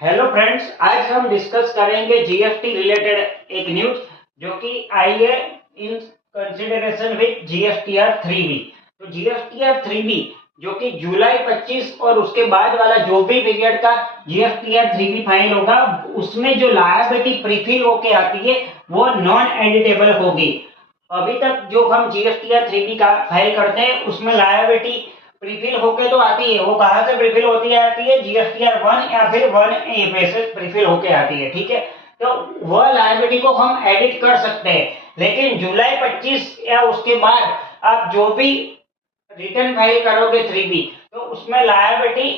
Hello friends, आज हम discuss करेंगे जीएसटी रिलेटेड एक न्यूज जो कि आई है in consideration with GSTR 3B। तो जीएसटीआर 3B जो कि जुलाई 25 और उसके बाद वाला जो भी पीरियड का जीएसटीआर 3B फाइल होगा उसमें जो लायबिलिटी प्रीफिल होके आती है वो नॉन एडिटेबल होगी। अभी तक जो हम जीएसटीआर 3B का फाइल करते हैं उसमें लायबिलिटी प्रीफिल होके तो आती है। वो कहाँ से प्रीफिल होती आती है? जीएसटीआर 1 या फिर 1A पे से प्रीफिल होके आती है। ठीक है, तो वह लायबिलिटी को हम एडिट कर सकते हैं, लेकिन जुलाई 25 या उसके बाद आप जो भी रिटर्न फाइल करोगे 3B तो उसमें लायबिलिटी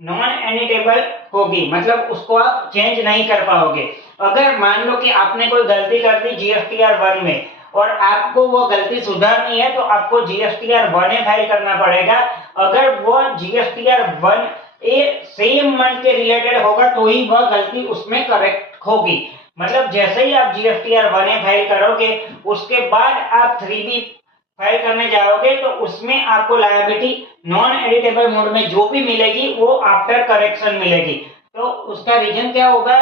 नॉन एडिटेबल होगी, मतलब उसको आप चेंज नहीं कर पाओगे। अगर मान लो कि आपने कोई गलती कर दी जीएसटीआर 1 में और आपको वो गलती सुधारनी है तो आपको जीएसटीआर 1A फाइल करना पड़ेगा। अगर वो जीएसटीआर 1A सेम मंथ के रिलेटेड होगा तो ही वह गलती उसमें करेक्ट होगी। मतलब जैसे ही आप जीएसटीआर 1A फाइल करोगे उसके बाद आप 3B फाइल करने जाओगे तो उसमें आपको लायबिलिटी नॉन एडिटेबल मोड में जो भी मिलेगी वो आफ्टर करेक्शन मिलेगी। तो उसका रीजन क्या होगा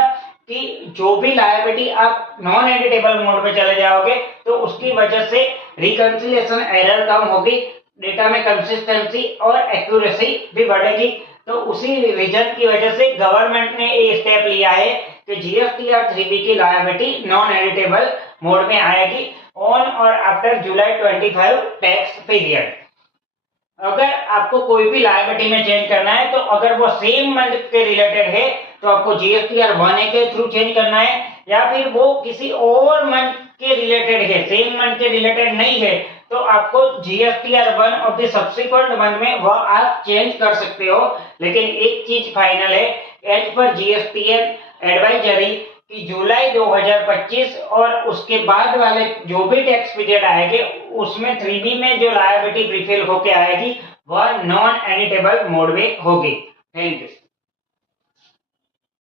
कि जो भी लायबिलिटी आप नॉन एडिटेबल मोड में चले जाओगे तो उसकी वजह से रिकंसिलिएशन एरर कम होगी, डेटा में कंसिस्टेंसी और एक्यूरेसी भी बढ़ेगी। तो उसी रीजन की वजह से गवर्नमेंट ने ये स्टेप लिया है कि जीएसटीआर 3B की लायबिलिटी नॉन एडिटेबल मोड में आएगी ऑन और आफ्टर जुलाई 25 टैक्स पीरियड। अगर आपको कोई भी लायबिलिटी में चेंज करना है तो अगर वो सेम मंथ के रिलेटेड है तो आपको जीएसटीआर 1A के थ्रू चेंज करना है, या फिर वो किसी और मंथ के रिलेटेड है, सेम मंथ के रिलेटेड नहीं है, तो आपको GSTR 1 of the subsequent month में वह आप चेंज कर सकते हो। लेकिन एक चीज फाइनल है, एज पर जीएसटीएन एडवाइजरी कि जुलाई 2025 और उसके बाद वाले जो भी टैक्स पीरियड आएंगे उसमें 3B में जो लायबिलिटी प्रीफिल होके आएगी वह नॉन एडिटेबल मोड में होगी। Thank you.